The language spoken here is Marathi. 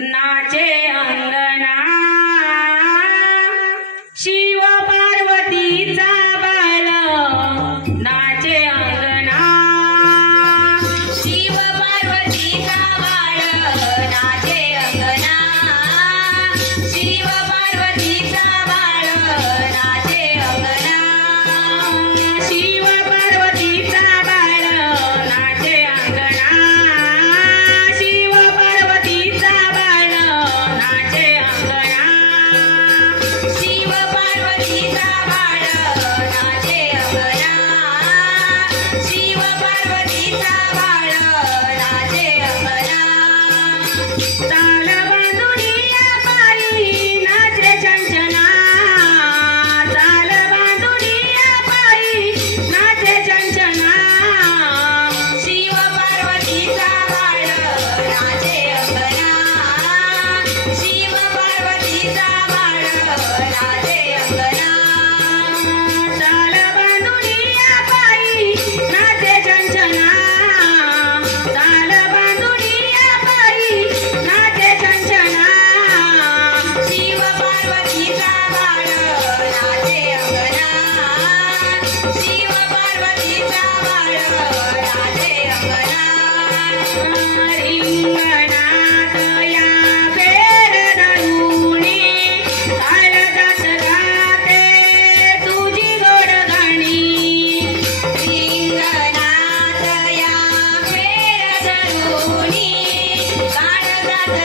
नाचे अंगना शिव पार्वतीचा बाळ नाचे अंगना शिव पार्वतीचा बाळ नाचे अंगना शिव पार्वतीचा बाळ नाचे अंगना शिव पार्वतीचा बाळ नाचे अंगना शिव पार्वतीचा बाळ नाचे अंगना शिव पार्वतीचा बाळ नाचे अंगना शिव पार्वतीचा बाळ नाचे अंगना ताल बांधुनिया पायी नाचे चंचना ताल बांधुनिया पायी नाचे चंचना शिव पार्वतीचा बाळ नाचे अंगना शिव पार्वतीचा बाळ नाचे अंगना ताल बांधुनिया पायी नाचे चंचना ताल बांधुनिया पायी नाचे चंचना शिव पार्वतीचा बाळ नाचे अंगना शिव पार्वतीचा बाळ नाचे अंगना रिंगणात या फेर धरुणी ताळजात गाते तुझी गोड गाणी रिंगणात या फेर धरुणी काळजात